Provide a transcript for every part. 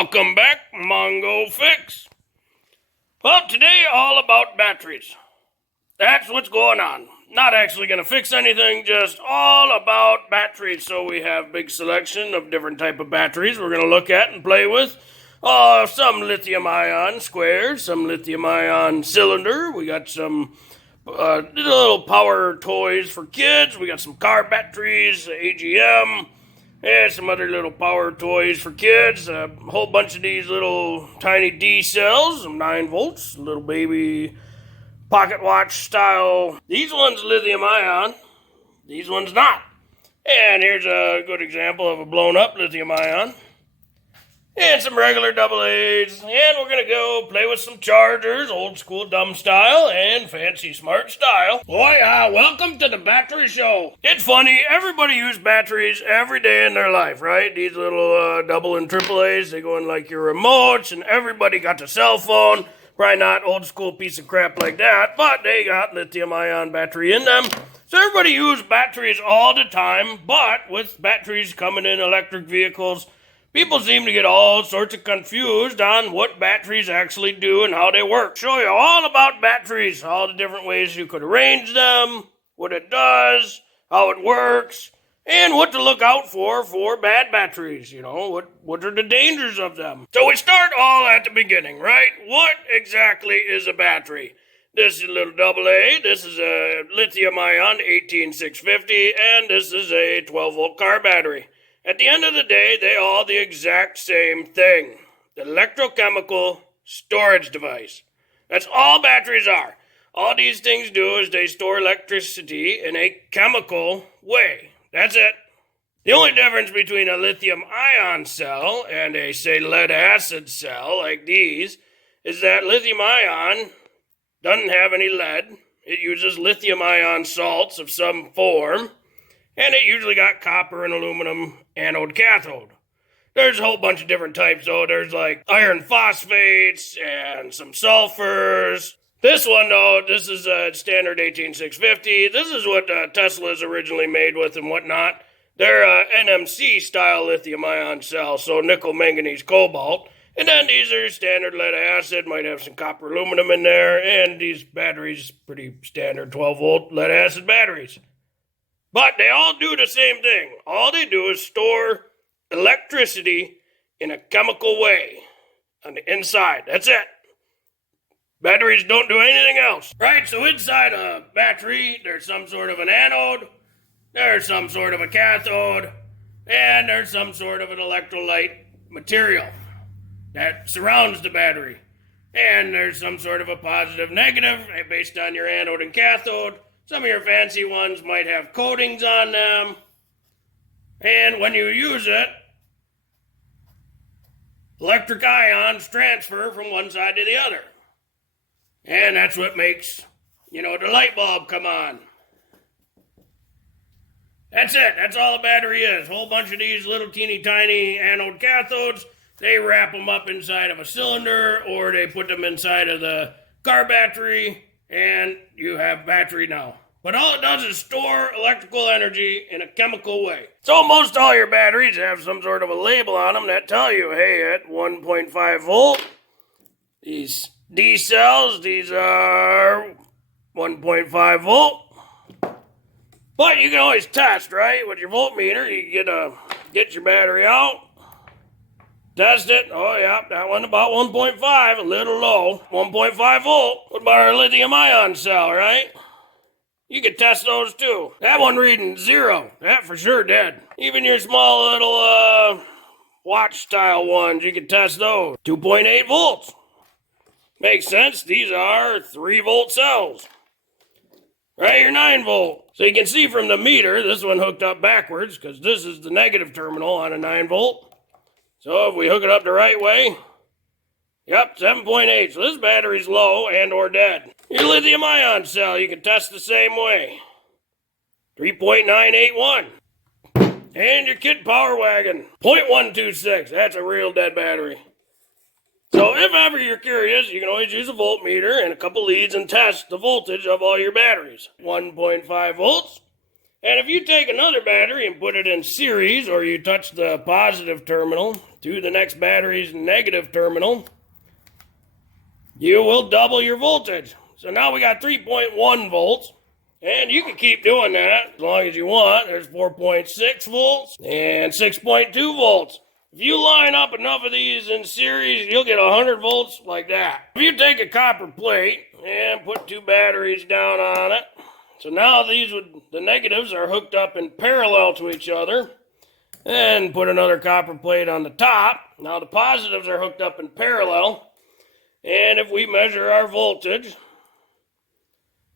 Welcome back, Mongo Fix. Well, today all about batteries. That's what's going on. Not actually going to fix anything, just all about batteries. So we have big selection of different type of batteries we're going to look at and play with. Some lithium-ion squares, some lithium-ion cylinder. We got some little power toys for kids. We got some car batteries, AGM. And some other little power toys for kids. A whole bunch of these little tiny D cells, some 9 volts, little baby pocket watch style. These ones lithium ion, these ones not. And here's a good example of a blown up lithium ion. And some regular AA's. And we're going to go play with some chargers, old school dumb style and fancy smart style. Boy, welcome to the battery show. It's funny, everybody uses batteries every day in their life, right? These little double and AA's, they go in like your remotes, and everybody got the cell phone. Probably not old school piece of crap like that, but they got lithium ion battery in them. So everybody uses batteries all the time, but with batteries coming in electric vehicles, people seem to get all sorts of confused on what batteries actually do and how they work. Show you all about batteries, all the different ways you could arrange them, what it does, how it works, and what to look out for bad batteries. You know, what are the dangers of them? So we start all at the beginning, right? What exactly is a battery? This is a little AA, this is a lithium-ion 18650, and this is a 12-volt car battery. At the end of the day, they all the exact same thing. The electrochemical storage device. That's all batteries are. All these things do is they store electricity in a chemical way. That's it. The only difference between a lithium-ion cell and a, say, lead-acid cell like these is that lithium-ion doesn't have any lead. It uses lithium-ion salts of some form. And it usually got copper and aluminum anode cathode. There's a whole bunch of different types though. There's like iron phosphates and some sulfurs. This one though, this is a standard 18650. This is what Tesla's originally made with and whatnot. They're NMC style lithium ion cells, so nickel, manganese, cobalt. And then these are standard lead acid, might have some copper aluminum in there. And these batteries, pretty standard 12 volt lead acid batteries. But they all do the same thing. All they do is store electricity in a chemical way on the inside. That's it. Batteries don't do anything else. Right, so inside a battery, there's some sort of an anode, there's some sort of a cathode, and there's some sort of an electrolyte material that surrounds the battery. And there's some sort of a positive negative based on your anode and cathode. Some of your fancy ones might have coatings on them. And when you use it, electric ions transfer from one side to the other. And that's what makes, the light bulb come on. That's it. That's all a battery is. A whole bunch of these little teeny tiny anode cathodes. They wrap them up inside of a cylinder or they put them inside of the car battery. And you have battery now. But all it does is store electrical energy in a chemical way. So most all your batteries have some sort of a label on them that tell you, hey, at 1.5 volt, these D cells, these are 1.5 volt. But you can always test, right? With your voltmeter, you get your battery out. Test it. Oh, yeah, that one about 1.5, a little low. 1.5 volt. What about our lithium-ion cell, right? You can test those too. That one reading 0. That for sure dead. Even your small little watch style ones, you can test those. 2.8 volts. Makes sense. These are 3 volt cells. Right, your 9 volt. So you can see from the meter, this one hooked up backwards because this is the negative terminal on a 9 volt. So if we hook it up the right way, yep, 7.8. So this battery's low and or dead. Your lithium ion cell, you can test the same way. 3.981. And your kid power wagon, 0.126. That's a real dead battery. So if ever you're curious, you can always use a voltmeter and a couple leads and test the voltage of all your batteries. 1.5 volts. And if you take another battery and put it in series, or you touch the positive terminal to the next battery's negative terminal, you will double your voltage. So now we got 3.1 volts. And you can keep doing that as long as you want. There's 4.6 volts and 6.2 volts. If you line up enough of these in series, you'll get 100 volts like that. If you take a copper plate and put two batteries down on it, so now the negatives are hooked up in parallel to each other, and put another copper plate on the top. Now the positives are hooked up in parallel, and if we measure our voltage,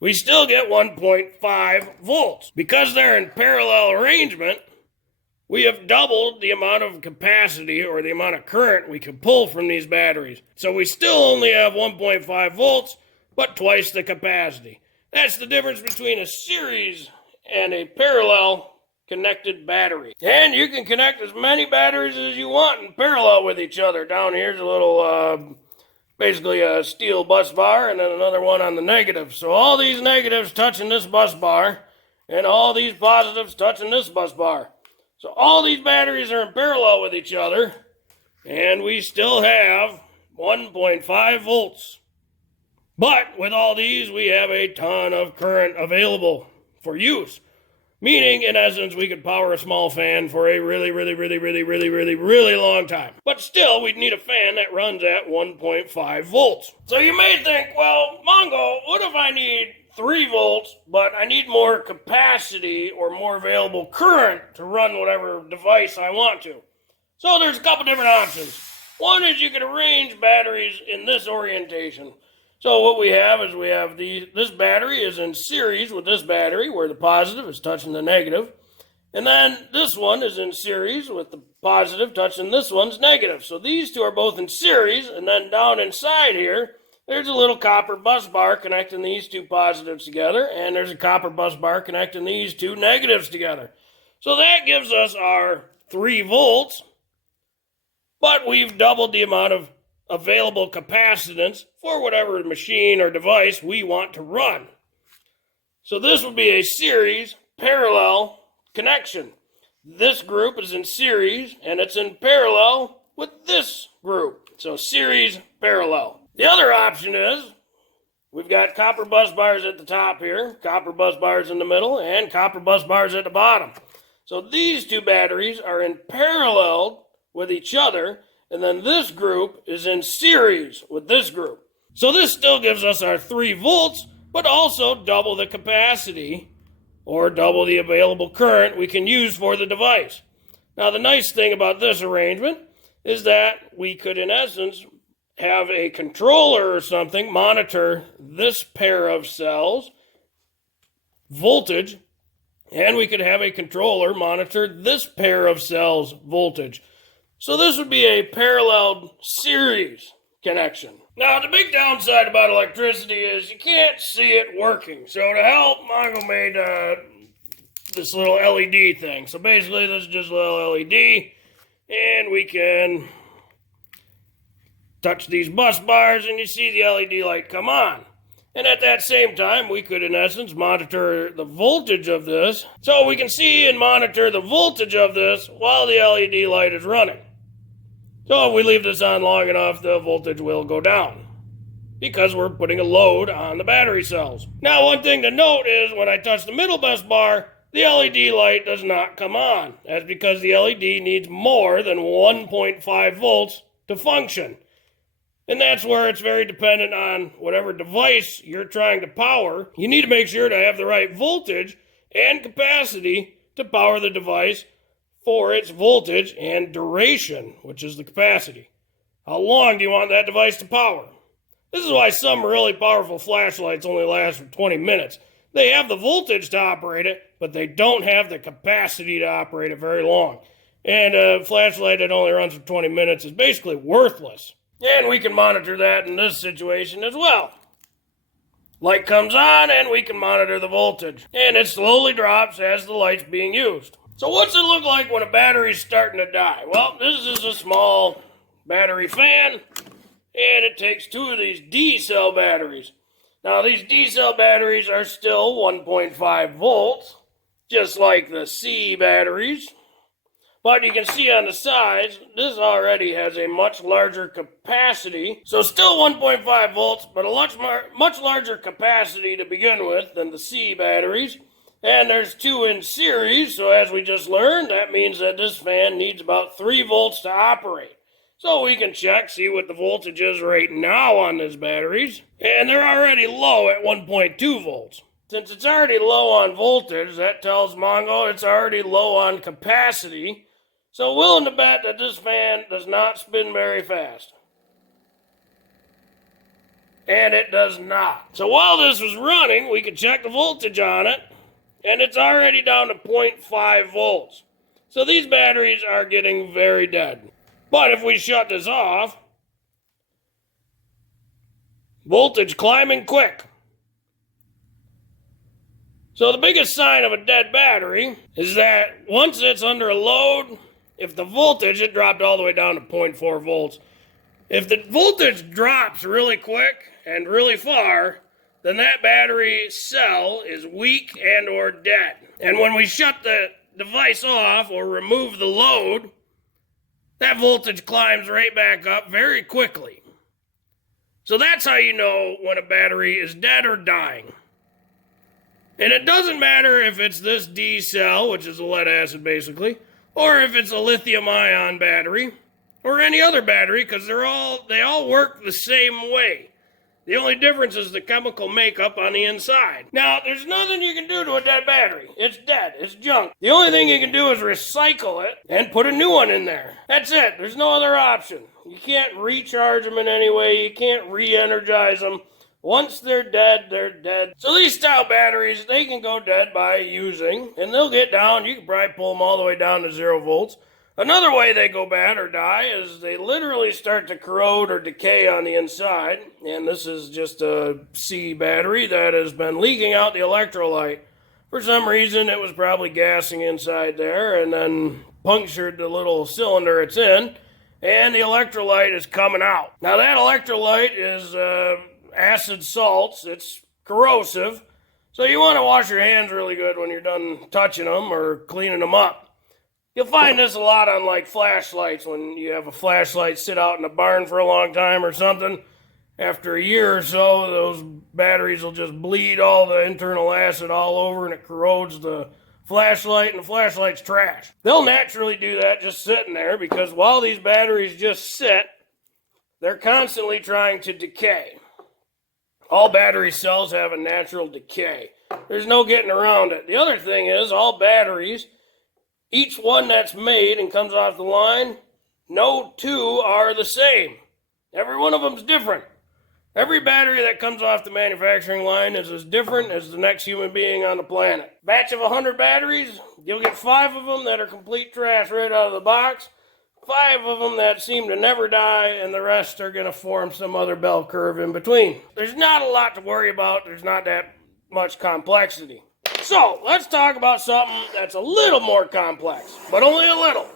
we still get 1.5 volts. Because they're in parallel arrangement, we have doubled the amount of capacity, or the amount of current we can pull from these batteries. So we still only have 1.5 volts, but twice the capacity. That's the difference between a series and a parallel connected battery. And you can connect as many batteries as you want in parallel with each other. Down here's a little basically a steel bus bar, and then another one on the negative. So all these negatives touching this bus bar, and all these positives touching this bus bar. So all these batteries are in parallel with each other, and we still have 1.5 volts. But with all these, we have a ton of current available for use. Meaning, in essence, we could power a small fan for a really long time. But still, we'd need a fan that runs at 1.5 volts. So you may think, well, Mongo, what if I need 3 volts, but I need more capacity or more available current to run whatever device I want to? So there's a couple different options. One is you can arrange batteries in this orientation. So what we have is this battery is in series with this battery, where the positive is touching the negative. And then this one is in series with the positive touching this one's negative. So these two are both in series, and then down inside here, there's a little copper bus bar connecting these two positives together, and there's a copper bus bar connecting these two negatives together. So that gives us our 3 volts, but we've doubled the amount of available capacitance for whatever machine or device we want to run. So this would be a series parallel connection. This group is in series, and it's in parallel with this group. So series parallel. The other option is we've got copper bus bars at the top here, copper bus bars in the middle, and copper bus bars at the bottom. So these two batteries are in parallel with each other, and then this group is in series with this group. So this still gives us our 3 volts, but also double the capacity, or double the available current we can use for the device. Now the nice thing about this arrangement is that we could, in essence, have a controller or something monitor this pair of cells voltage, and we could have a controller monitor this pair of cells voltage. So this would be a parallel series connection. Now, the big downside about electricity is you can't see it working. So to help, Mongo made this little LED thing. So basically, this is just a little LED, and we can touch these bus bars, and you see the LED light come on. And at that same time, we could, in essence, monitor the voltage of this. So we can see and monitor the voltage of this while the LED light is running. So if we leave this on long enough, the voltage will go down, because we're putting a load on the battery cells. Now, one thing to note is when I touch the middle bus bar, the LED light does not come on. That's because the LED needs more than 1.5 volts to function. And that's where it's very dependent on whatever device you're trying to power. You need to make sure to have the right voltage and capacity to power the device for its voltage and duration, which is the capacity. How long do you want that device to power? This is why some really powerful flashlights only last for 20 minutes. They have the voltage to operate it, but they don't have the capacity to operate it very long. And a flashlight that only runs for 20 minutes is basically worthless. And we can monitor that in this situation as well. Light comes on, and we can monitor the voltage. And it slowly drops as the light's being used. So what's it look like when a battery's starting to die? Well, this is a small battery fan, and it takes 2 of these D-cell batteries. Now, these D-cell batteries are still 1.5 volts, just like the C batteries. But you can see on the sides, this already has a much larger capacity. So still 1.5 volts, but a much larger capacity to begin with than the C batteries. And there's two in series, so as we just learned, that means that this fan needs about 3 volts to operate. So we can check, see what the voltage is right now on these batteries. And they're already low at 1.2 volts. Since it's already low on voltage, that tells Mongo it's already low on capacity. So willing to bet that this fan does not spin very fast. And it does not. So while this was running, we could check the voltage on it. And it's already down to 0.5 volts. So these batteries are getting very dead. But if we shut this off, voltage climbing quick. So the biggest sign of a dead battery is that once it's under a load, if the voltage, it dropped all the way down to 0.4 volts. If the voltage drops really quick and really far, then that battery cell is weak and or dead. And when we shut the device off or remove the load, that voltage climbs right back up very quickly. So that's how you know when a battery is dead or dying. And it doesn't matter if it's this D cell, which is a lead acid basically, or if it's a lithium ion battery, or any other battery, because they all work the same way. The only difference is the chemical makeup on the inside. Now, there's nothing you can do to a dead battery. It's dead. It's junk. The only thing you can do is recycle it and put a new one in there. That's it. There's no other option. You can't recharge them in any way. You can't re-energize them. Once they're dead, they're dead. So these style batteries, they can go dead by using, and they'll get down. You can probably pull them all the way down to 0 volts. Another way they go bad or die is they literally start to corrode or decay on the inside. And this is just a C battery that has been leaking out the electrolyte. For some reason, it was probably gassing inside there and then punctured the little cylinder it's in. And the electrolyte is coming out. Now that electrolyte is acid salts. It's corrosive. So you want to wash your hands really good when you're done touching them or cleaning them up. You'll find this a lot on like flashlights when you have a flashlight sit out in a barn for a long time or something. After a year or so, those batteries will just bleed all the internal acid all over and it corrodes the flashlight and the flashlight's trash. They'll naturally do that just sitting there because while these batteries just sit, they're constantly trying to decay. All battery cells have a natural decay. There's no getting around it. The other thing is all batteries, each one that's made and comes off the line, no two are the same. Every one of them's different. Every battery that comes off the manufacturing line is as different as the next human being on the planet. Batch of 100 batteries, you'll get 5 of them that are complete trash right out of the box, 5 of them that seem to never die, and the rest are going to form some other bell curve in between. There's not a lot to worry about. There's not that much complexity. So, let's talk about something that's a little more complex, but only a little.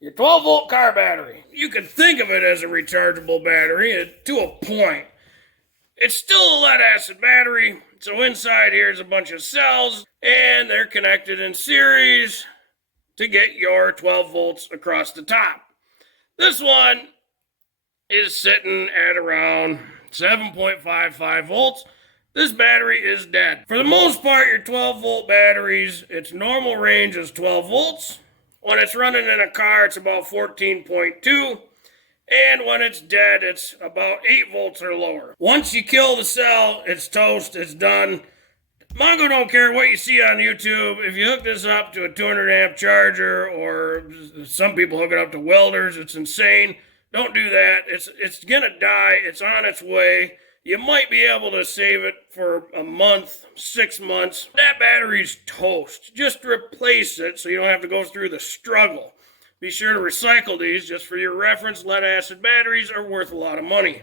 Your 12-volt car battery. You can think of it as a rechargeable battery to a point. It's still a lead-acid battery, so inside here is a bunch of cells, and they're connected in series to get your 12 volts across the top. This one is sitting at around 7.55 volts. This battery is dead. For the most part, your 12-volt batteries, its normal range is 12 volts. When it's running in a car, it's about 14.2. And when it's dead, it's about 8 volts or lower. Once you kill the cell, it's toast, it's done. Mongo don't care what you see on YouTube. If you hook this up to a 200 amp charger, or some people hook it up to welders, it's insane. Don't do that. It's gonna die. It's on its way. You might be able to save it for a month, 6 months. That battery's toast. Just replace it so you don't have to go through the struggle. Be sure to recycle these. Just for your reference, lead acid batteries are worth a lot of money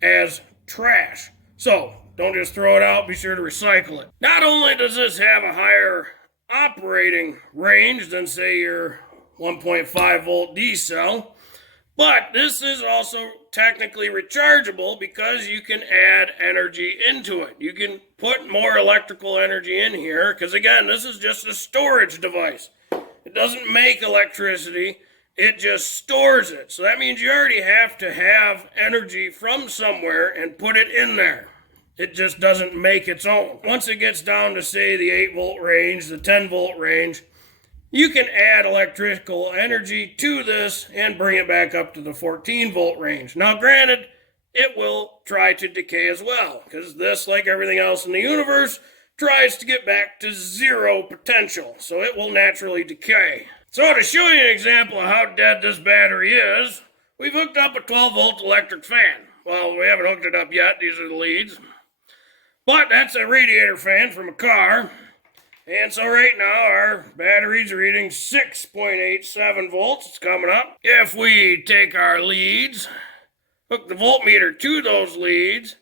as trash. So, don't just throw it out, be sure to recycle it. Not only does this have a higher operating range than, say, your 1.5 volt D cell, But this is also technically rechargeable because you can add energy into it. You can put more electrical energy in here because, again, this is just a storage device. It doesn't make electricity, it just stores it. So that means you already have to have energy from somewhere and put it in there. It just doesn't make its own. Once it gets down to, say, the 8-volt range, the 10-volt range, you can add electrical energy to this and bring it back up to the 14-volt range. Now, granted, it will try to decay as well, because this, like everything else in the universe, tries to get back to zero potential, so it will naturally decay. So to show you an example of how dead this battery is, we've hooked up a 12-volt electric fan. Well, we haven't hooked it up yet, these are the leads. But that's a radiator fan from a car. And so right now our battery's reading 6.87 volts. It's coming up. If we take our leads, hook the voltmeter to those leads,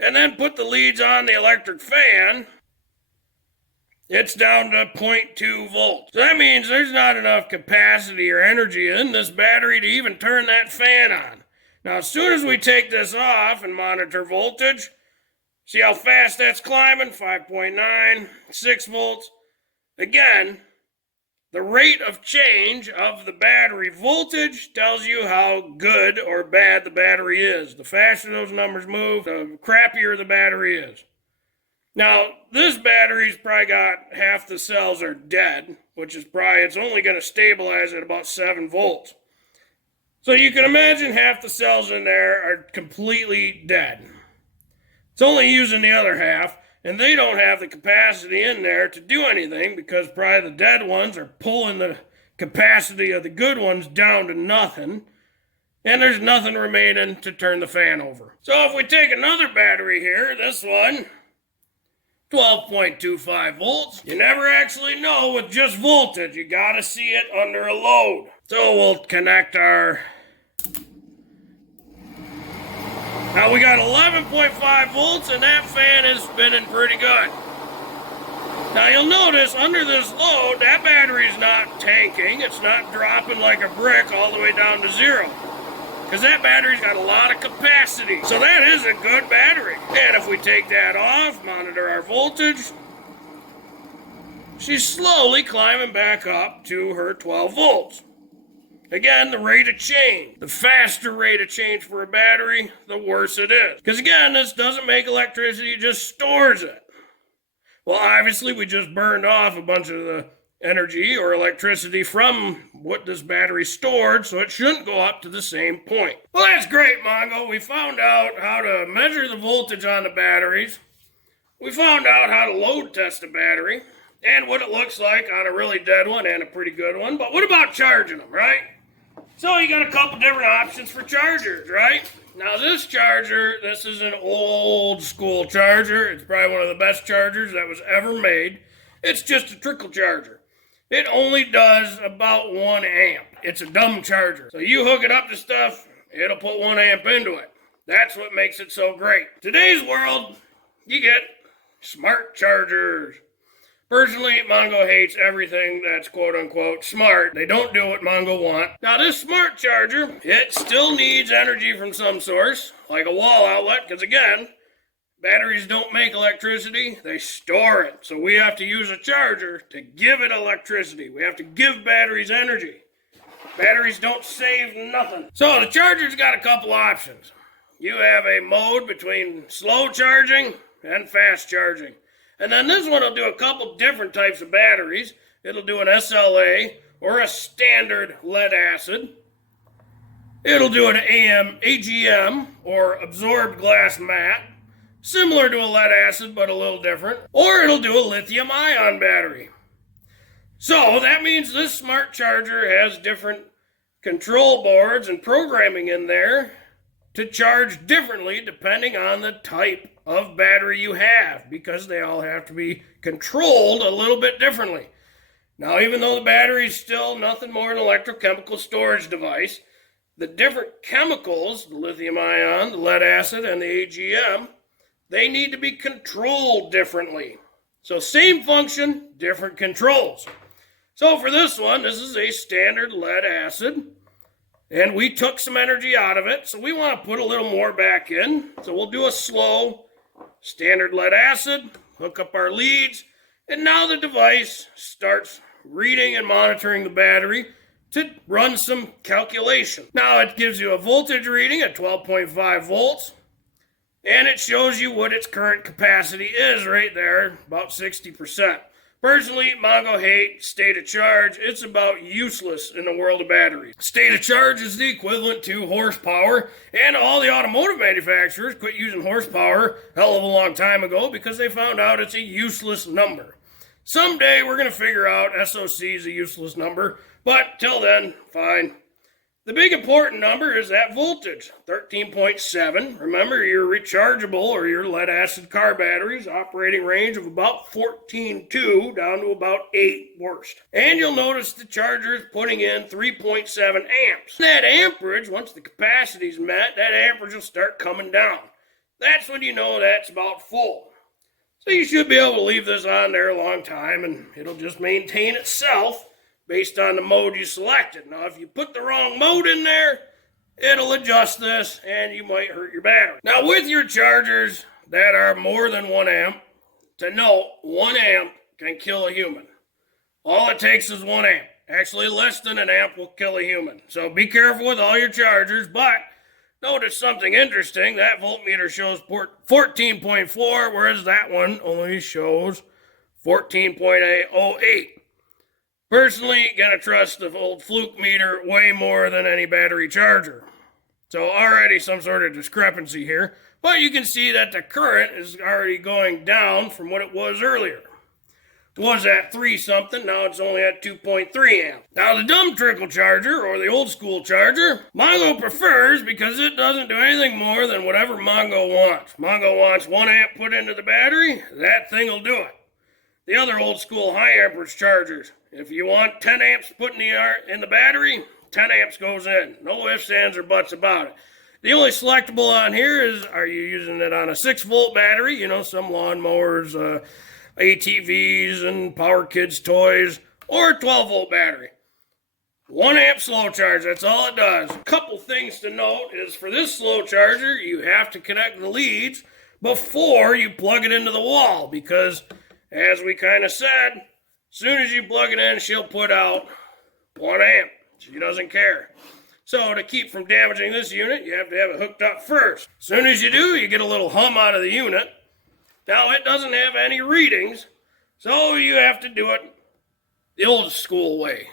and then put the leads on the electric fan, it's down to 0.2 volts. So that means there's not enough capacity or energy in this battery to even turn that fan on. Now, as soon as we take this off and monitor voltage, see how fast that's climbing? 5.9, 6 volts. Again, the rate of change of the battery voltage tells you how good or bad the battery is. The faster those numbers move, the crappier the battery is. Now, this battery's probably got half the cells are dead, which is probably, it's only going to stabilize at about 7 volts. So you can imagine half the cells in there are completely dead. It's only using the other half, and they don't have the capacity in there to do anything because probably the dead ones are pulling the capacity of the good ones down to nothing, and there's nothing remaining to turn the fan over. So if we take another battery here, this one, 12.25 volts, you never actually know with just voltage. You gotta see it under a load. So we'll connect our... Now we got 11.5 volts and that fan is spinning pretty good. Now you'll notice under this load, that battery's not tanking. It's not dropping like a brick all the way down to zero. Because that battery's got a lot of capacity. So that is a good battery. And if we take that off, monitor our voltage, she's slowly climbing back up to her 12 volts. Again, the rate of change. The faster rate of change for a battery, the worse it is. Because again, this doesn't make electricity, it just stores it. Well, obviously, we just burned off a bunch of the energy or electricity from what this battery stored, so it shouldn't go up to the same point. Well, that's great, Mongo. We found out how to measure the voltage on the batteries. We found out how to load test a battery and what it looks like on a really dead one and a pretty good one. But what about charging them, right? So you got a couple different options for chargers, right? Now this charger, this is an old school charger. It's probably one of the best chargers that was ever made. It's just a trickle charger. It only does about 1 amp. It's a dumb charger. So you hook it up to stuff, it'll put 1 amp into it. That's what makes it so great. Today's world, you get smart chargers. Personally, Mongo hates everything that's quote-unquote smart. They don't do what Mongo want. Now, this smart charger, it still needs energy from some source, like a wall outlet, because again, batteries don't make electricity, they store it. So we have to use a charger to give it electricity. We have to give batteries energy. Batteries don't save nothing. So the charger's got a couple options. You have a mode between slow charging and fast charging. And then this one will do a couple different types of batteries. It'll do an SLA or a standard lead acid. It'll do an AGM or absorbed glass mat, similar to a lead acid but a little different. Or it'll do a lithium ion battery. So that means this smart charger has different control boards and programming in there to charge differently depending on the type of battery you have, because they all have to be controlled a little bit differently. Now, even though the battery is still nothing more than an electrochemical storage device, the different chemicals, the lithium ion, the lead acid, and the AGM, they need to be controlled differently. So same function, different controls. So for this one, this is a standard lead acid. and we took some energy out of it, so we want to put a little more back in. So we'll do a slow standard lead acid, hook up our leads, and now the device starts reading and monitoring the battery to run some calculation. Now it gives you a voltage reading at 12.5 volts, and it shows you what its current capacity is right there, about 60%. Personally, Mongo hates state of charge. It's about useless in the world of batteries. State of charge is the equivalent to horsepower, and all the automotive manufacturers quit using horsepower a hell of a long time ago because they found out it's a useless number. Someday we're going to figure out SOC is a useless number, but till then, fine. The big important number is that voltage, 13.7. Remember, your rechargeable or your lead acid car batteries operating range of about 14.2 down to about 8 worst. And you'll notice the charger is putting in 3.7 amps. That amperage, once the capacity is met, that amperage will start coming down. That's when you know that's about full. So you should be able to leave this on there a long time and it'll just maintain itself based on the mode you selected. Now, if you put the wrong mode in there, it'll adjust this and you might hurt your battery. Now, with your chargers that are more than 1 amp, to note, 1 amp can kill a human. All it takes is 1 amp. Actually, less than an amp will kill a human. So be careful with all your chargers, but notice something interesting. That voltmeter shows 14.4, whereas that one only shows 14.08. Personally, gonna trust the old fluke meter way more than any battery charger. So already some sort of discrepancy here, but you can see that the current is already going down from what it was earlier. It was at 3 something, now it's only at 2.3 amp. Now the dumb trickle charger, or the old school charger, Mongo prefers because it doesn't do anything more than whatever Mongo wants. Mongo wants 1 amp put into the battery, that thing will do it. The other old school high amperage chargers, if you want 10 amps put in the battery, 10 amps goes in. No ifs, ands, or buts about it. The only selectable on here is, are you using it on a 6-volt battery? You know, some lawnmowers, ATVs, and Power Kids toys, or a 12-volt battery. 1 amp slow charge, that's all it does. A couple things to note is for this slow charger, you have to connect the leads before you plug it into the wall, because as we kind of said, as soon as you plug it in, she'll put out 1 amp. She doesn't care. So to keep from damaging this unit, you have to have it hooked up first. As soon as you do, you get a little hum out of the unit. Now, it doesn't have any readings, so you have to do it the old school way.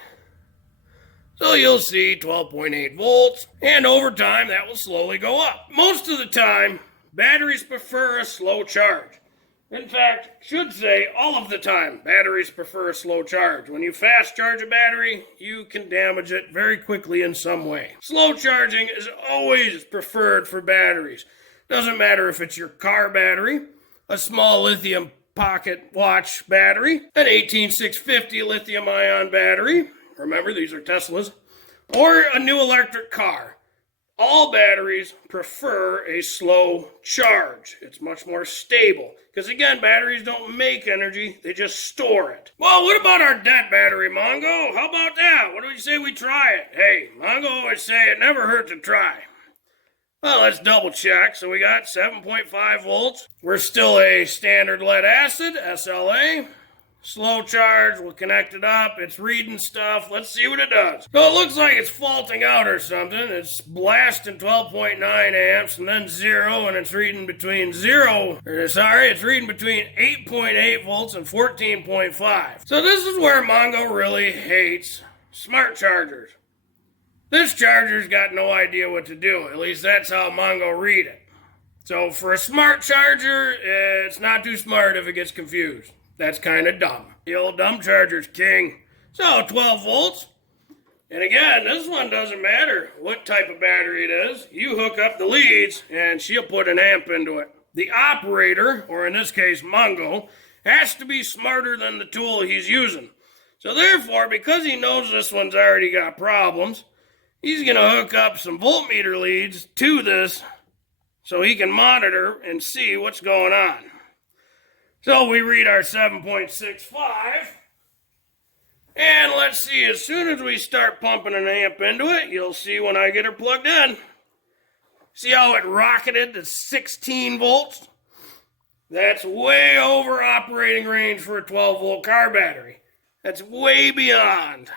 So you'll see 12.8 volts, and over time, that will slowly go up. Most of the time, batteries prefer a slow charge. In fact, should say all of the time, batteries prefer a slow charge. When you fast charge a battery, you can damage it very quickly in some way. Slow charging is always preferred for batteries. Doesn't matter if it's your car battery, a small lithium pocket watch battery, an 18650 lithium ion battery. Remember, these are Teslas. Or a new electric car. All batteries prefer a slow charge. It's much more stable. Because again, batteries don't make energy, they just store it. Well, what about our dead battery, Mongo? How about that? What do you say we try it? Hey, Mongo always say it never hurts to try. Well, let's double check. So we got 7.5 volts. We're still a standard lead acid, SLA. Slow charge, we'll connect it up, it's reading stuff, let's see what it does. So it looks like it's faulting out or something. It's blasting 12.9 amps and then 0, and it's reading between it's reading between 8.8 volts and 14.5. So this is where Mongo really hates smart chargers. This charger's got no idea what to do, at least that's how Mongo read it. So for a smart charger, it's not too smart if it gets confused. That's kind of dumb. The old dumb charger's king. So 12 volts. And again, this one doesn't matter what type of battery it is. You hook up the leads and she'll put an amp into it. The operator, or in this case Mongo, has to be smarter than the tool he's using. So therefore, because he knows this one's already got problems, he's going to hook up some voltmeter leads to this so he can monitor and see what's going on. So we read our 7.65, And let's see, as soon as we start pumping an amp into it, you'll see when I get her plugged in. See how it rocketed to 16 volts? That's way over operating range for a 12-volt car battery. That's way beyond.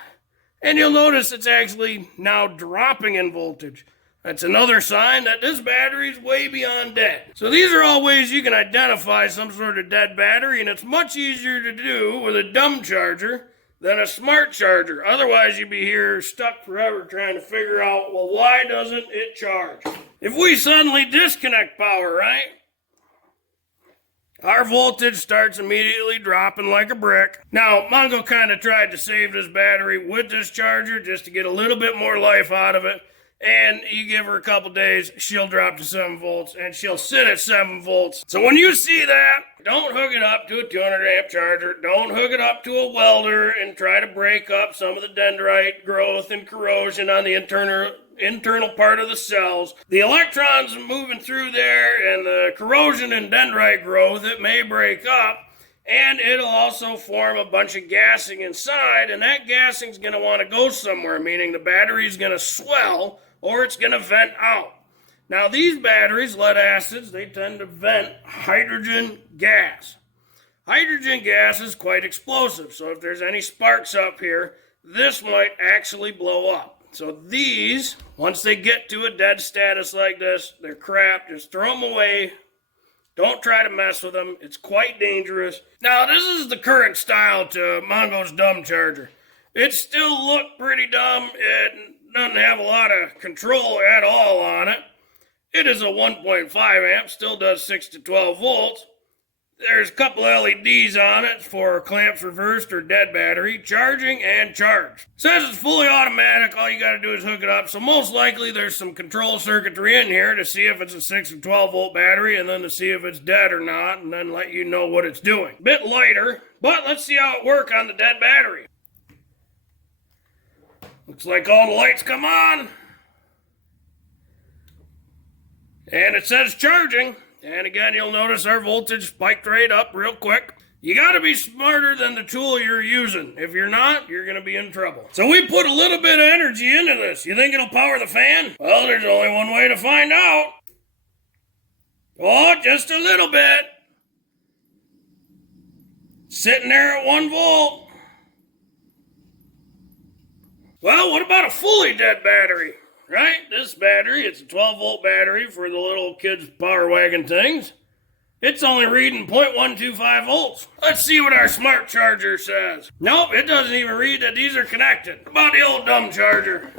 And you'll notice it's actually now dropping in voltage. That's another sign that this battery is way beyond dead. So these are all ways you can identify some sort of dead battery, and it's much easier to do with a dumb charger than a smart charger. Otherwise, you'd be here stuck forever trying to figure out, well, why doesn't it charge? If we suddenly disconnect power, right? Our voltage starts immediately dropping like a brick. Now, Mongo kind of tried to save this battery with this charger just to get a little bit more life out of it. And you give her a couple days, she'll drop to 7 volts, and she'll sit at 7 volts. So when you see that, don't hook it up to a 200 amp charger. Don't hook it up to a welder and try to break up some of the dendrite growth and corrosion on the internal part of the cells. The electrons moving through there and the corrosion and dendrite growth, it may break up. And it'll also form a bunch of gassing inside, and that gassing's going to want to go somewhere, meaning the battery's going to swell or it's going to vent out. Now, these batteries, lead acids, they tend to vent hydrogen gas. Hydrogen gas is quite explosive, so if there's any sparks up here, this might actually blow up. So these, once they get to a dead status like this, they're crap. Just throw them away. Don't try to mess with them. It's quite dangerous. Now, this is the current style to Mongo's dumb charger. It still looked pretty dumb. It doesn't have a lot of control at all on it. It is a 1.5 amp, still does 6 to 12 volts. There's a couple LEDs on it for clamps reversed or dead battery, charging and charge. It says it's fully automatic, all you gotta do is hook it up, so most likely there's some control circuitry in here to see if it's a 6 or 12 volt battery and then to see if it's dead or not and then let you know what it's doing. Bit lighter, but let's see how it works on the dead battery. Looks like all the lights come on. And it says charging. And again, you'll notice our voltage spiked right up real quick. You gotta be smarter than the tool you're using. If you're not, you're gonna be in trouble. So we put a little bit of energy into this. You think it'll power the fan? Well, there's only one way to find out. Oh, just a little bit. Sitting there at 1 volt. Well, what about a fully dead battery? Right? This battery, it's a 12 volt battery for the little kids' power wagon things. It's only reading 0.125 volts. Let's see what our smart charger says. Nope, it doesn't even read that these are connected. What about the old dumb charger?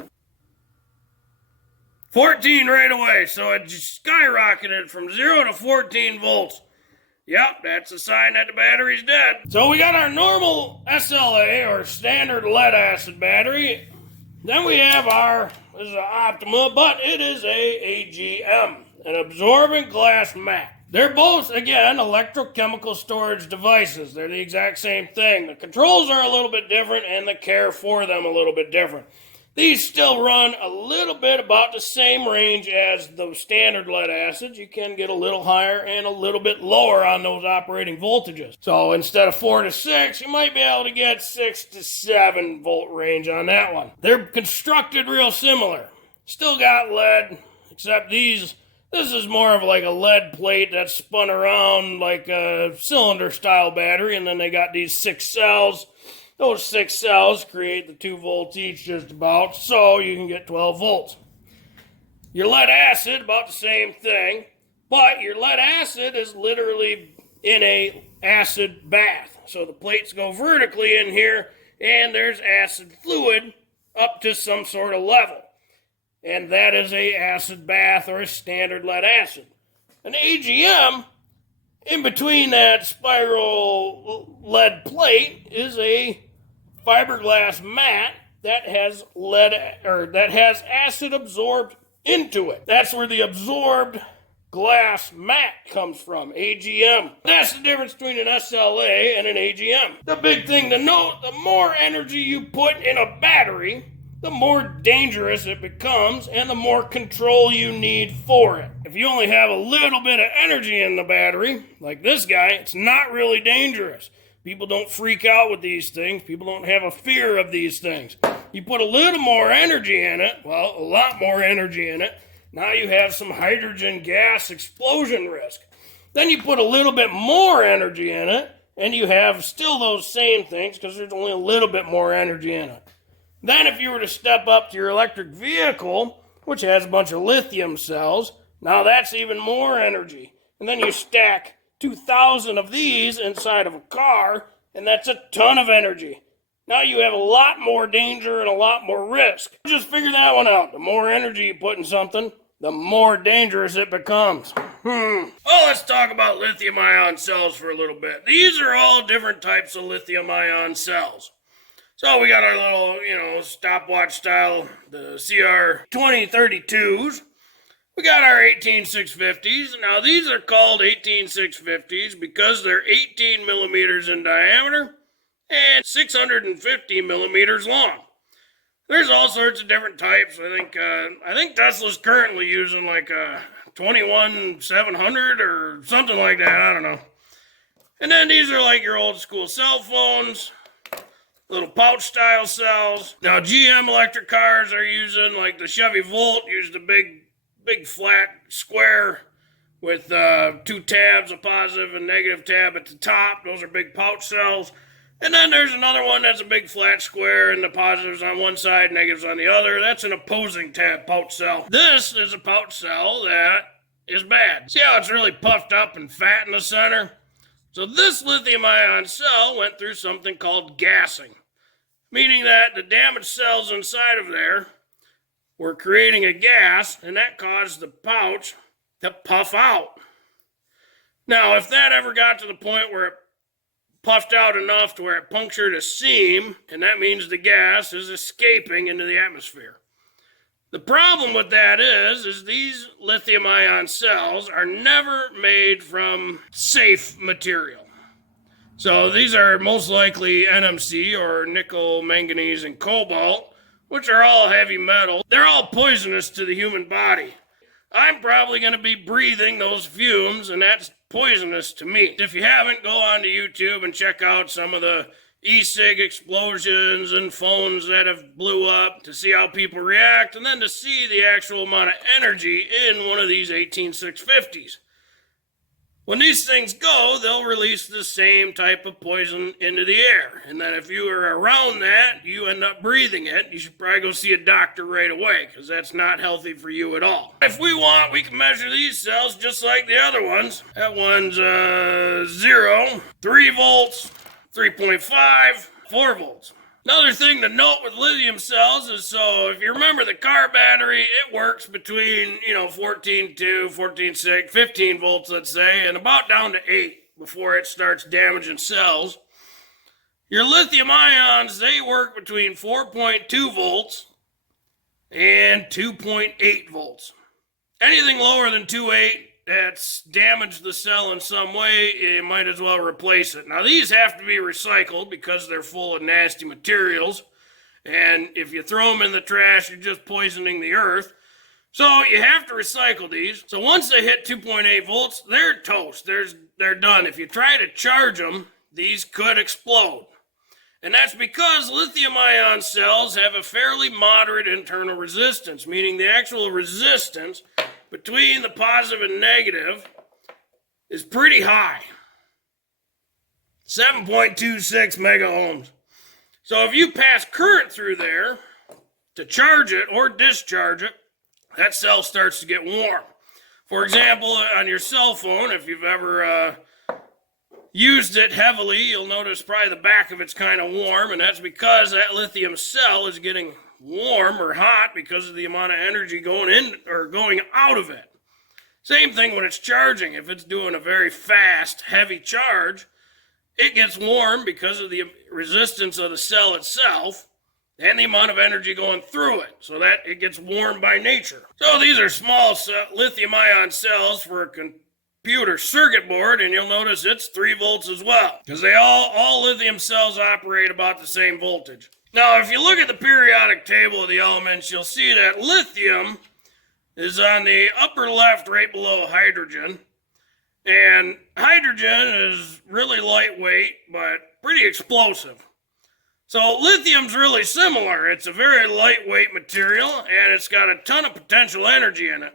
14 right away, so it just skyrocketed from 0 to 14 volts. Yep, that's a sign that the battery's dead. So we got our normal SLA, or standard lead acid battery. Then we have our, this is an Optima, but it is a AGM, an absorbent glass mat. They're both, again, electrochemical storage devices. They're the exact same thing. The controls are a little bit different and the care for them a little bit different. These still run a little bit about the same range as the standard lead acids. You can get a little higher and a little bit lower on those operating voltages. So instead of 4 to 6, you might be able to get 6 to 7 volt range on that one. They're constructed real similar. Still got lead, except this is more of like a lead plate that's spun around like a cylinder style battery, and then they got these 6 cells. Those 6 cells create the 2 volts each just about, so you can get 12 volts. Your lead acid, about the same thing, but your lead acid is literally in a acid bath. So the plates go vertically in here, and there's acid fluid up to some sort of level. And that is a acid bath or a standard lead acid. An AGM, in between that spiral lead plate, is a fiberglass mat that has acid absorbed into it. That's where the absorbed glass mat comes from, AGM. That's the difference between an SLA and an AGM. The big thing to note, the more energy you put in a battery, the more dangerous it becomes and the more control you need for it. If you only have a little bit of energy in the battery, like this guy, it's not really dangerous. People don't freak out with these things. People don't have a fear of these things. You put a little more energy in it, well, a lot more energy in it. Now you have some hydrogen gas explosion risk. Then you put a little bit more energy in it, and you have still those same things because there's only a little bit more energy in it. Then if you were to step up to your electric vehicle, which has a bunch of lithium cells, now that's even more energy. And then you stack 2,000 of these inside of a car, and that's a ton of energy. Now you have a lot more danger and a lot more risk. Just figure that one out. The more energy you put in something, the more dangerous it becomes. Well, let's talk about lithium-ion cells for a little bit. These are all different types of lithium-ion cells. So we got our little, stopwatch style, the CR2032s. We got our 18650s. Now these are called 18650s because they're 18 millimeters in diameter and 650 millimeters long. There's all sorts of different types. I think Tesla's currently using like a 21700 or something like that. I don't know. And then these are like your old school cell phones, little pouch style cells. Now GM electric cars are using, like the Chevy Volt used a big flat square with 2 tabs, a positive and negative tab at the top. Those are big pouch cells. And then there's another one that's a big flat square and the positives on one side, negatives on the other. That's an opposing tab pouch cell. This is a pouch cell that is bad. See how it's really puffed up and fat in the center? So this lithium-ion cell went through something called gassing, meaning that the damaged cells inside of there were creating a gas, and that caused the pouch to puff out. Now, if that ever got to the point where it puffed out enough to where it punctured a seam, and that means the gas is escaping into the atmosphere. The problem with that is these lithium-ion cells are never made from safe material. So these are most likely NMC, or nickel, manganese, and cobalt, which are all heavy metal. They're all poisonous to the human body. I'm probably going to be breathing those fumes, and that's poisonous to me. If you haven't, go on to YouTube and check out some of the e-cig explosions and phones that have blew up to see how people react, and then to see the actual amount of energy in one of these 18650s. When these things go, they'll release the same type of poison into the air. And then if you are around that, you end up breathing it. You should probably go see a doctor right away, because that's not healthy for you at all. If we want, we can measure these cells just like the other ones. That one's 0, 3 volts, 3.5, 4 volts. Another thing to note with lithium cells is, so if you remember the car battery, it works between, 14.2, 14.6, 15 volts, let's say, and about down to 8 before it starts damaging cells. Your lithium ions, they work between 4.2 volts and 2.8 volts. Anything lower than 2.8, that's damaged the cell in some way, you might as well replace it. Now these have to be recycled because they're full of nasty materials, and if you throw them in the trash, you're just poisoning the earth. So you have to recycle these. So once they hit 2.8 volts, they're toast. They're done. If you try to charge them, these could explode. And that's because lithium-ion cells have a fairly moderate internal resistance, meaning the actual resistance between the positive and negative is pretty high. 7.26 mega ohms. So if you pass current through there to charge it or discharge it, that cell starts to get warm. For example, on your cell phone, if you've ever used it heavily, you'll notice probably the back of it's kind of warm, and that's because that lithium cell is getting warm or hot because of the amount of energy going in or going out of it. Same thing when it's charging. If it's doing a very fast, heavy charge, it gets warm because of the resistance of the cell itself and the amount of energy going through it, so that it gets warm by nature. So these are small lithium-ion cells for a computer circuit board, and you'll notice it's 3 volts as well, because they all lithium cells operate about the same voltage. Now, if you look at the periodic table of the elements, you'll see that lithium is on the upper left right below hydrogen. And hydrogen is really lightweight, but pretty explosive. So lithium's really similar. It's a very lightweight material, and it's got a ton of potential energy in it.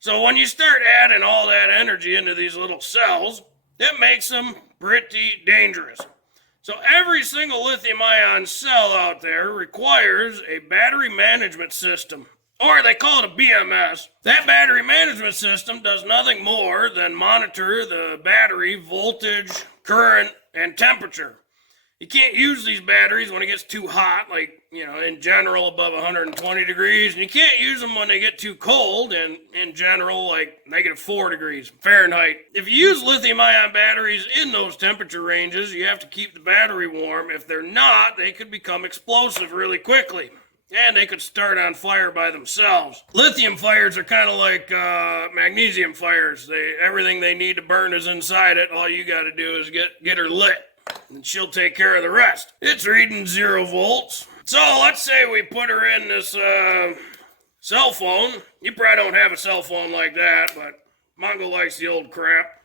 So when you start adding all that energy into these little cells, it makes them pretty dangerous. So every single lithium-ion cell out there requires a battery management system, or they call it a BMS. That battery management system does nothing more than monitor the battery voltage, current, and temperature. You can't use these batteries when it gets too hot, like, in general above 120 degrees. And you can't use them when they get too cold, and in general, like -4 degrees Fahrenheit. If you use lithium-ion batteries in those temperature ranges, you have to keep the battery warm. If they're not, they could become explosive really quickly, and they could start on fire by themselves. Lithium fires are kind of like magnesium fires. Everything they need to burn is inside it. All you got to do is get her lit, and she'll take care of the rest. It's reading 0 volts. So let's say we put her in this cell phone. You probably don't have a cell phone like that, but Mongo likes the old crap.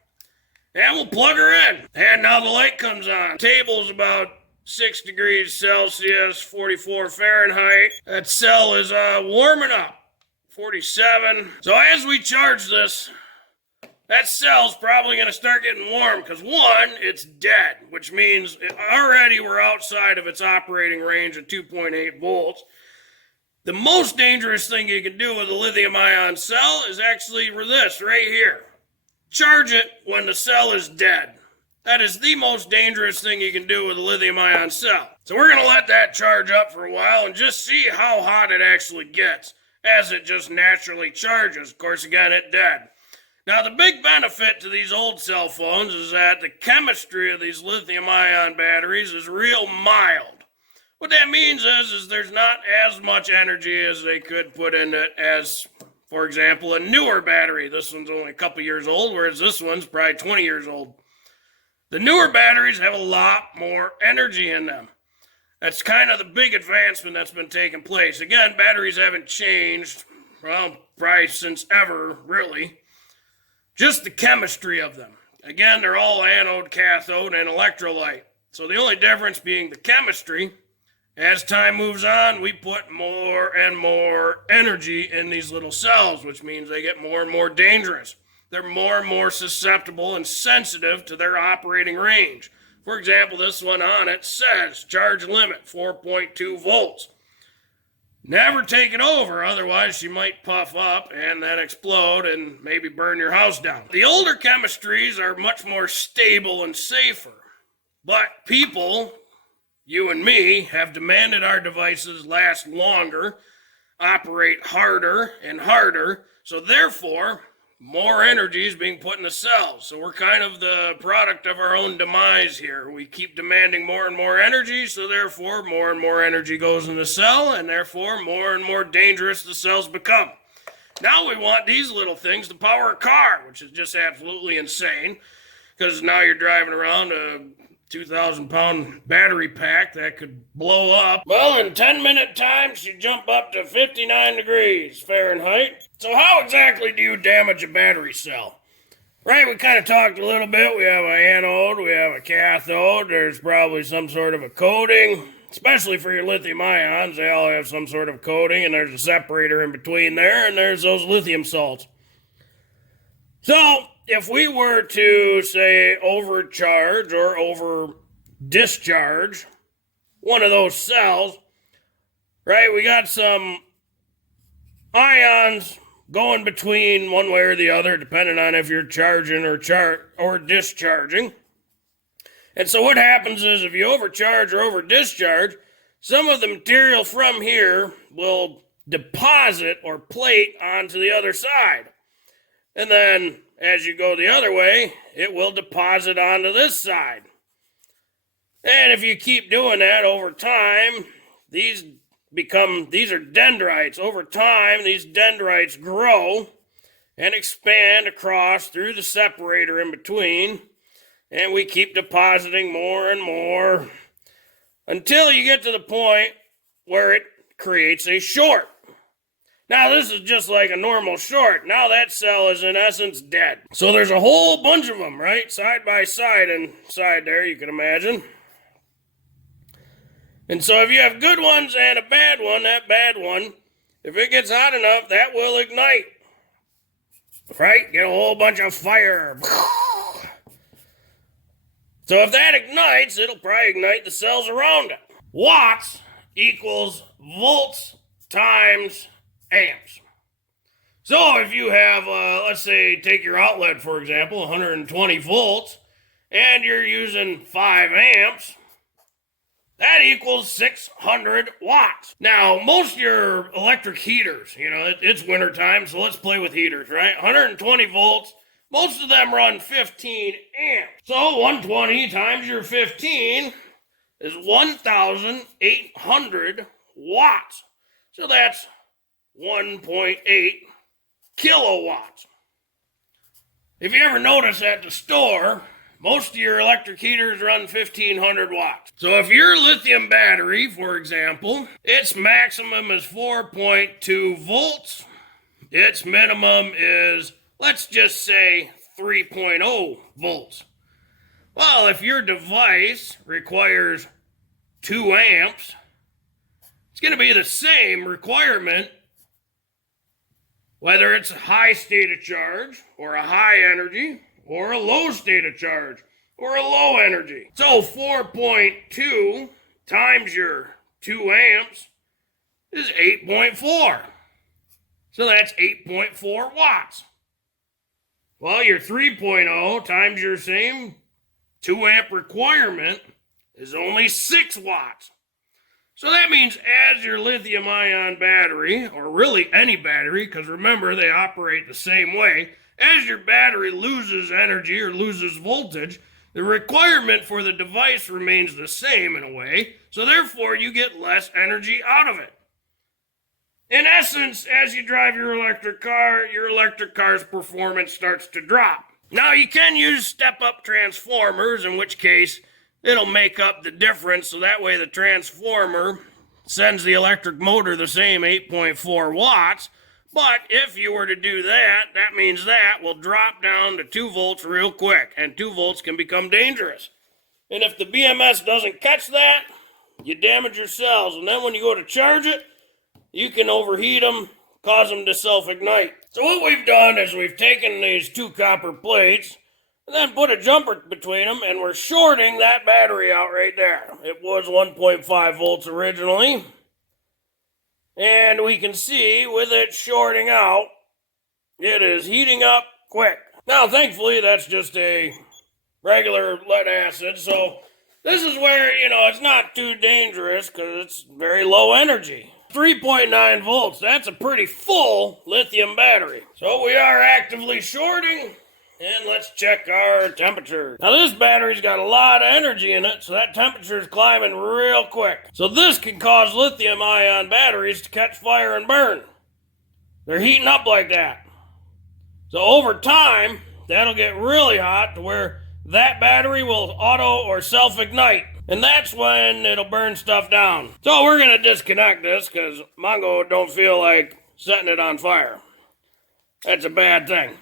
And we'll plug her in. And now the light comes on. Table's about 6 degrees Celsius, 44 Fahrenheit. That cell is warming up, 47. So as we charge this, that cell's probably going to start getting warm because, one, it's dead, which means already we're outside of its operating range of 2.8 volts. The most dangerous thing you can do with a lithium-ion cell is actually this right here. Charge it when the cell is dead. That is the most dangerous thing you can do with a lithium-ion cell. So we're going to let that charge up for a while and just see how hot it actually gets as it just naturally charges. Of course, again, it's dead. Now, the big benefit to these old cell phones is that the chemistry of these lithium-ion batteries is real mild. What that means is there's not as much energy as they could put in it as, for example, a newer battery. This one's only a couple years old, whereas this one's probably 20 years old. The newer batteries have a lot more energy in them. That's kind of the big advancement that's been taking place. Again, batteries haven't changed, well, probably since ever, really. Just the chemistry of them. Again, they're all anode, cathode, and electrolyte. So the only difference being the chemistry. As time moves on, we put more and more energy in these little cells, which means they get more and more dangerous. They're more and more susceptible and sensitive to their operating range. For example, this one on it says charge limit 4.2 volts. Never take it over, otherwise she might puff up and then explode and maybe burn your house down. The older chemistries are much more stable and safer, but people, you and me, have demanded our devices last longer, operate harder and harder, so therefore more energy is being put in the cells. So we're kind of the product of our own demise here. We keep demanding more and more energy, so therefore more and more energy goes in the cell, and therefore more and more dangerous the cells become. Now we want these little things to power a car, which is just absolutely insane, because now you're driving around a 2,000-pound battery pack that could blow up. Well, in 10-minute time, she jump up to 59 degrees Fahrenheit. So how exactly do you damage a battery cell? Right, we kind of talked a little bit. We have an anode, we have a cathode. There's probably some sort of a coating, especially for your lithium ions. They all have some sort of coating, and there's a separator in between there, and there's those lithium salts. So if we were to, say, overcharge or over-discharge one of those cells, right, we got some ions going between one way or the other, depending on if you're charging or discharging. And so what happens is if you overcharge or over-discharge, some of the material from here will deposit or plate onto the other side. And then as you go the other way, it will deposit onto this side. And if you keep doing that over time, these are dendrites. Over time, these dendrites grow and expand across through the separator in between, and we keep depositing more and more until you get to the point where it creates a short. Now, this is just like a normal short. Now that cell is in essence dead. So there's a whole bunch of them, right? Side by side inside there, you can imagine. And so if you have good ones and a bad one, that bad one, if it gets hot enough, that will ignite. Right? Get a whole bunch of fire. So if that ignites, it'll probably ignite the cells around it. Watts equals volts times amps. So if you have, let's say, take your outlet, for example, 120 volts, and you're using 5 amps, that equals 600 watts. Now, most of your electric heaters, it's wintertime, so let's play with heaters, right? 120 volts, most of them run 15 amps. So 120 times your 15 is 1,800 watts. So that's 1.8 kilowatts. If you ever notice at the store, most of your electric heaters run 1,500 watts. So if your lithium battery, for example, its maximum is 4.2 volts, its minimum is, let's just say, 3.0 volts. Well, if your device requires 2 amps, it's going to be the same requirement whether it's a high state of charge or a high energy or a low state of charge or a low energy. So 4.2 times your 2 amps is 8.4. So that's 8.4 watts. Well, your 3.0 times your same 2 amp requirement is only 6 watts. So that means as your lithium ion battery, or really any battery, because remember they operate the same way, as your battery loses energy or loses voltage, the requirement for the device remains the same in a way, so therefore you get less energy out of it. In essence, as you drive your electric car's performance starts to drop. Now you can use step-up transformers, in which case it'll make up the difference, so that way the transformer sends the electric motor the same 8.4 watts. But if you were to do that, that means that will drop down to 2 volts real quick, and 2 volts can become dangerous. And if the BMS doesn't catch that, you damage your cells, and then when you go to charge it, you can overheat them, cause them to self-ignite. So what we've done is we've taken these 2 copper plates, and then put a jumper between them, and we're shorting that battery out right there. It was 1.5 volts originally. And we can see with it shorting out, it is heating up quick. Now, thankfully, that's just a regular lead acid, so this is where, it's not too dangerous because it's very low energy. 3.9 volts, that's a pretty full lithium battery. So we are actively shorting. And let's check our temperature. Now this battery's got a lot of energy in it, so that temperature is climbing real quick. So this can cause lithium ion batteries to catch fire and burn. They're heating up like that. So over time, that'll get really hot to where that battery will auto or self-ignite. And that's when it'll burn stuff down. So we're gonna disconnect this because Mongo don't feel like setting it on fire. That's a bad thing.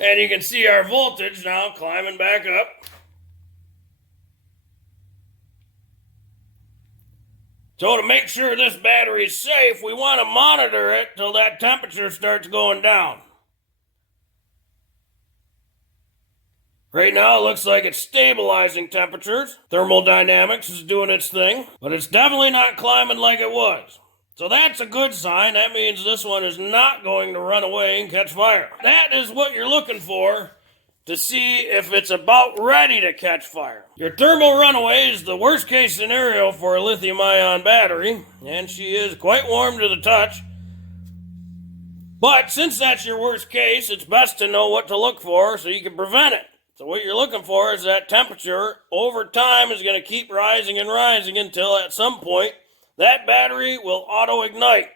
And you can see our voltage now climbing back up. So to make sure this battery is safe, we want to monitor it till that temperature starts going down. Right now it looks like it's stabilizing temperatures. Thermodynamics is doing its thing, but it's definitely not climbing like it was. So that's a good sign. That means this one is not going to run away and catch fire. That is what you're looking for to see if it's about ready to catch fire. Your thermal runaway is the worst case scenario for a lithium ion battery, and she is quite warm to the touch. But since that's your worst case, it's best to know what to look for so you can prevent it. So what you're looking for is that temperature over time is going to keep rising and rising until at some point that battery will auto-ignite.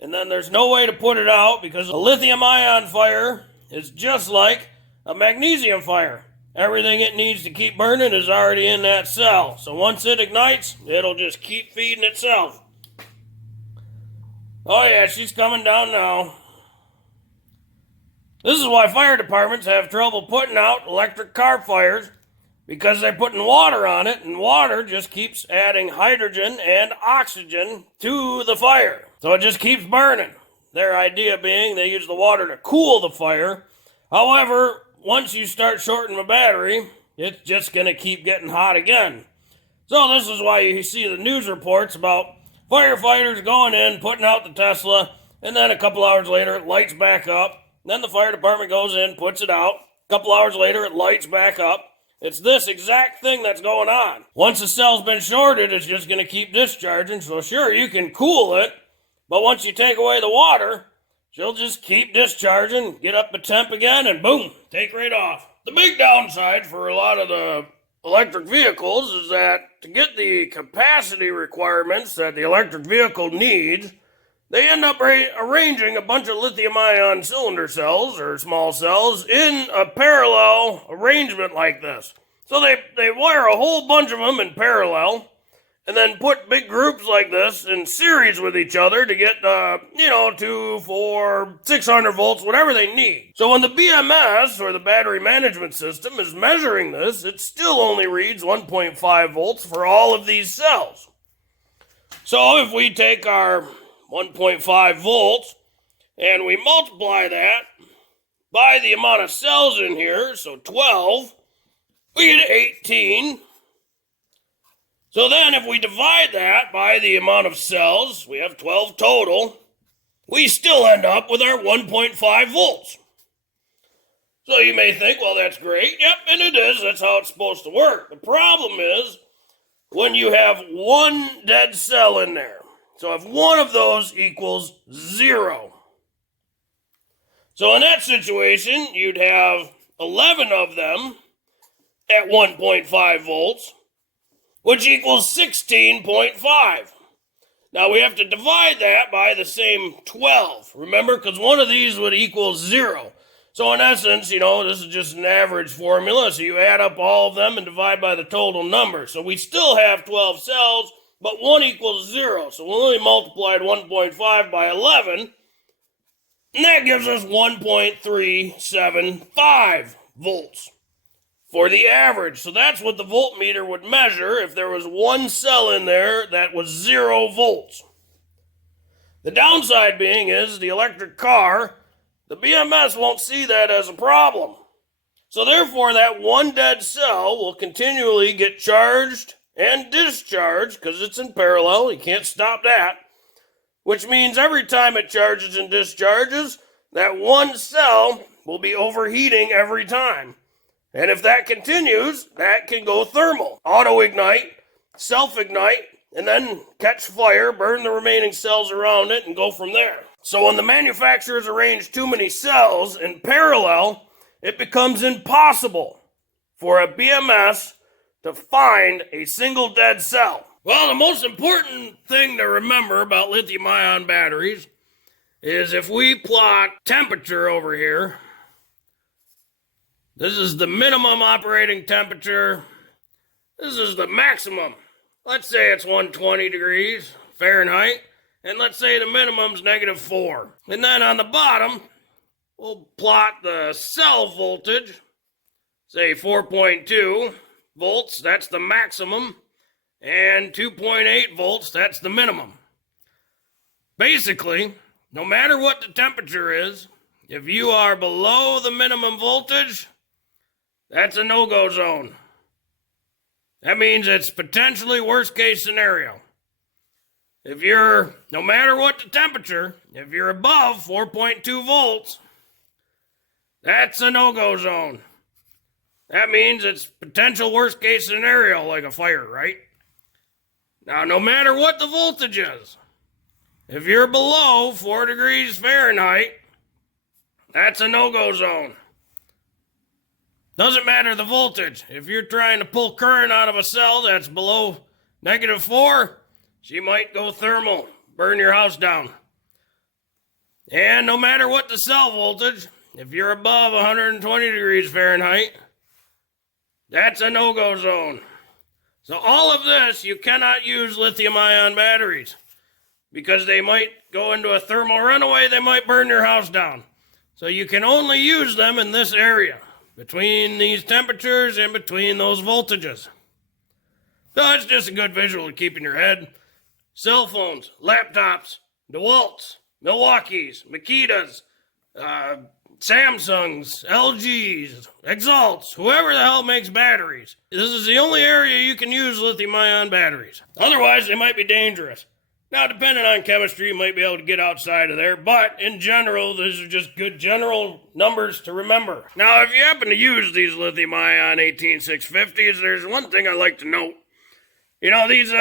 And then there's no way to put it out because a lithium-ion fire is just like a magnesium fire. Everything it needs to keep burning is already in that cell. So once it ignites, it'll just keep feeding itself. Oh yeah, she's coming down now. This is why fire departments have trouble putting out electric car fires because they're putting water on it, and water just keeps adding hydrogen and oxygen to the fire. So it just keeps burning. Their idea being they use the water to cool the fire. However, once you start shorting the battery, it's just going to keep getting hot again. So this is why you see the news reports about firefighters going in, putting out the Tesla, and then a couple hours later it lights back up. Then the fire department goes in, puts it out. A couple hours later it lights back up. It's this exact thing that's going on. Once the cell's been shorted, it's just going to keep discharging. So sure, you can cool it, but once you take away the water, she'll just keep discharging, get up to temp again, and boom, take right off. The big downside for a lot of the electric vehicles is that to get the capacity requirements that the electric vehicle needs, they end up arranging a bunch of lithium-ion cylinder cells or small cells in a parallel arrangement like this. So they wire a whole bunch of them in parallel and then put big groups like this in series with each other to get, 2, 4, 600 volts, whatever they need. So when the BMS, or the battery management system, is measuring this, it still only reads 1.5 volts for all of these cells. So if we take our 1.5 volts, and we multiply that by the amount of cells in here, so 12, we get 18. So then if we divide that by the amount of cells, we have 12 total, we still end up with our 1.5 volts. So you may think, well, that's great. Yep, and it is. That's how it's supposed to work. The problem is when you have one dead cell in there. So if one of those equals 0. So in that situation, you'd have 11 of them at 1.5 volts, which equals 16.5. Now we have to divide that by the same 12. Remember, because one of these would equal 0. So in essence, this is just an average formula. So you add up all of them and divide by the total number. So we still have 12 cells, but 1 equals 0. So we only multiplied 1.5 by 11, and that gives us 1.375 volts for the average. So that's what the voltmeter would measure if there was one cell in there that was 0 volts. The downside being is the electric car, the BMS won't see that as a problem. So therefore that one dead cell will continually get charged and discharged, because it's in parallel, you can't stop that, which means every time it charges and discharges, that one cell will be overheating every time. And if that continues, that can go thermal, auto-ignite, self-ignite, and then catch fire, burn the remaining cells around it, and go from there. So when the manufacturers arrange too many cells in parallel, it becomes impossible for a BMS to find a single dead cell. Well, the most important thing to remember about lithium-ion batteries is if we plot temperature over here, this is the minimum operating temperature, this is the maximum. Let's say it's 120 degrees Fahrenheit, and let's say the minimum's -4. And then on the bottom, we'll plot the cell voltage, say 4.2 volts, that's the maximum, and 2.8 volts, that's the minimum. Basically, no matter what the temperature is, if you are below the minimum voltage, that's a no-go zone. That means it's potentially worst-case scenario. No matter what the temperature, if you're above 4.2 volts, that's a no-go zone. That means it's potential worst case scenario, like a fire, right? Now, no matter what the voltage is, if you're below 4 degrees Fahrenheit, that's a no-go zone. Doesn't matter the voltage. If you're trying to pull current out of a cell that's below -4, she might go thermal, burn your house down. And no matter what the cell voltage, if you're above 120 degrees Fahrenheit, that's a no-go zone. So all of this, you cannot use lithium-ion batteries because they might go into a thermal runaway, they might burn your house down. So you can only use them in this area. between these temperatures and between those voltages. So it's just a good visual to keep in your head. Cell phones, laptops, DeWalt's, Milwaukee's, Makitas, Samsungs, LGs, Exalts, whoever the hell makes batteries. This is the only area you can use lithium-ion batteries. Otherwise, they might be dangerous. Now, depending on chemistry, you might be able to get outside of there, but in general, these are just good general numbers to remember. Now, if you happen to use these lithium-ion 18650s, there's one thing I like to note. You know, these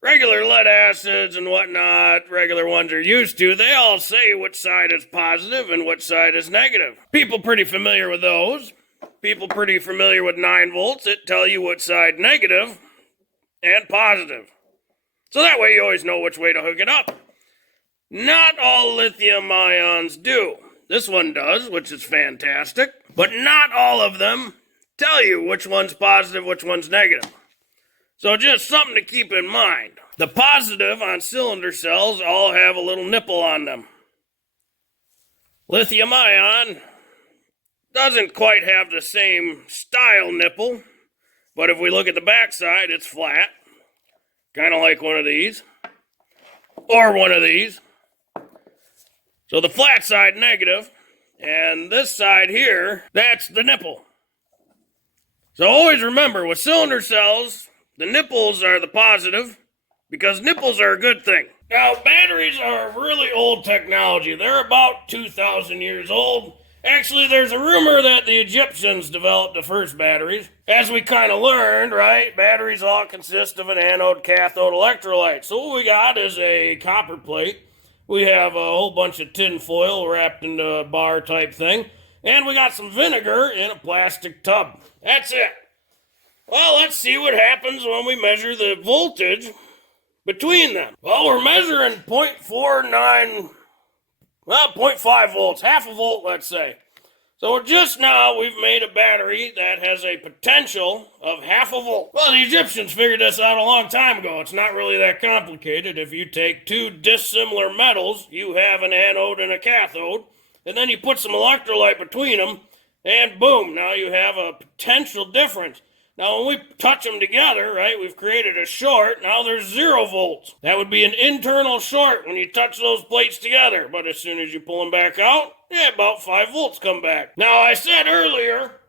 regular lead acids and whatnot, regular ones are used to, they all say which side is positive and which side is negative. People pretty familiar with those. People pretty familiar with 9 volts that tell you which side negative and positive. So that way you always know which way to hook it up. Not all lithium ions do. This one does, which is fantastic. But not all of them tell you which one's positive, which one's negative. So just something to keep in mind. The positive on cylinder cells all have a little nipple on them. Lithium ion doesn't quite have the same style nipple, but if we look at the backside, it's flat. Kind of like one of these, or one of these. So the flat side negative, and this side here, that's the nipple. So always remember, with cylinder cells, the nipples are the positive, because nipples are a good thing. Now, batteries are really old technology. They're about 2,000 years old. Actually, there's a rumor that the Egyptians developed the first batteries. As we kind of learned, right, batteries all consist of an anode, cathode, electrolyte. So what we got is a copper plate. We have a whole bunch of tin foil wrapped in a bar type thing. And we got some vinegar in a plastic tub. That's it. Well, let's see what happens when we measure the voltage between them. Well, we're measuring 0.5 volts, half a volt, let's say. So just now, we've made a battery that has a potential of half a volt. Well, the Egyptians figured this out a long time ago. It's not really that complicated. If you take two dissimilar metals, you have an anode and a cathode, and then you put some electrolyte between them, and boom, now you have a potential difference. Now, when we touch them together, right, we've created a short. Now there's 0 volts. That would be an internal short when you touch those plates together. But as soon as you pull them back out, yeah, about 5 volts come back. Now, I said earlier,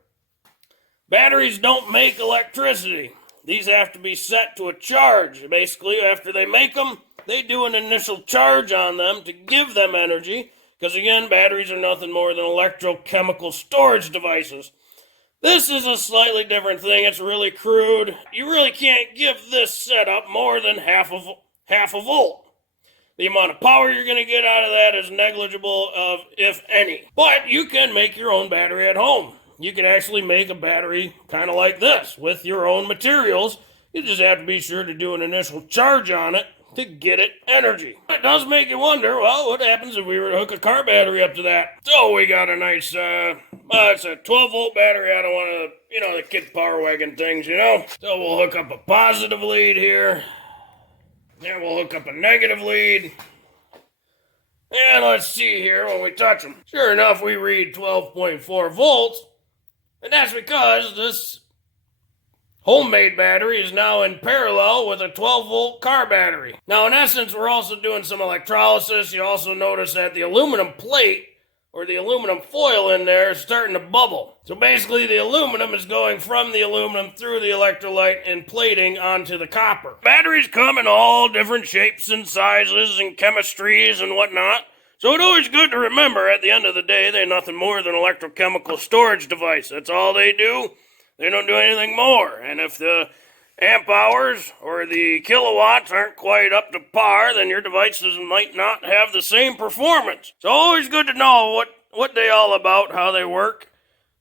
batteries don't make electricity. These have to be set to a charge. Basically, after they make them, they do an initial charge on them to give them energy. Because, again, batteries are nothing more than electrochemical storage devices. This is a slightly different thing. It's really crude. You really can't give this setup more than half a volt. The amount of power you're going to get out of that is negligible, if any. But you can make your own battery at home. You can actually make a battery kind of like this with your own materials. You just have to be sure to do an initial charge on it to get it energy. It does make you wonder, well, what happens if we were to hook a car battery up to that? So we got a nice, it's a 12-volt battery out of one of the, the kid power wagon things, So we'll hook up a positive lead here. Then we'll hook up a negative lead. And let's see here when we touch them. Sure enough, we read 12.4 volts. And that's because this homemade battery is now in parallel with a 12-volt car battery. Now, in essence, we're also doing some electrolysis. You also notice that the aluminum plate, or the aluminum foil in there, is starting to bubble. So basically, the aluminum is going from the aluminum through the electrolyte and plating onto the copper. Batteries come in all different shapes and sizes and chemistries and whatnot. So it's always good to remember, at the end of the day, they're nothing more than an electrochemical storage device. That's all they do. They don't do anything more. And if the amp hours or the kilowatts aren't quite up to par, then your devices might not have the same performance. So always good to know what they're all about, how they work.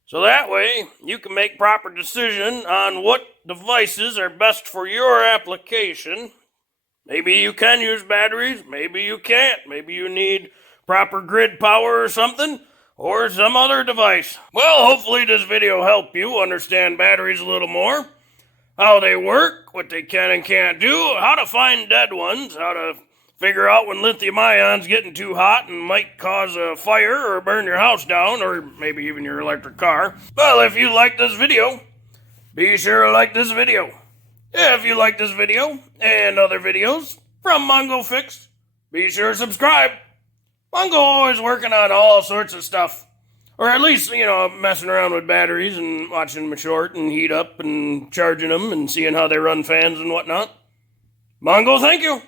So that way you can make proper decision on what devices are best for your application. Maybe you can use batteries, maybe you can't. Maybe you need proper grid power or something, or some other device. Well, hopefully this video helped you understand batteries a little more, how they work, what they can and can't do, how to find dead ones, how to figure out when lithium ion's getting too hot and might cause a fire or burn your house down, or maybe even your electric car. Well, if you like this video, be sure to like this video. If you like this video and other videos from Mongo Fix, be sure to subscribe. Mongo always working on all sorts of stuff. Or at least, messing around with batteries and watching them short and heat up and charging them and seeing how they run fans and whatnot. Mongo, thank you.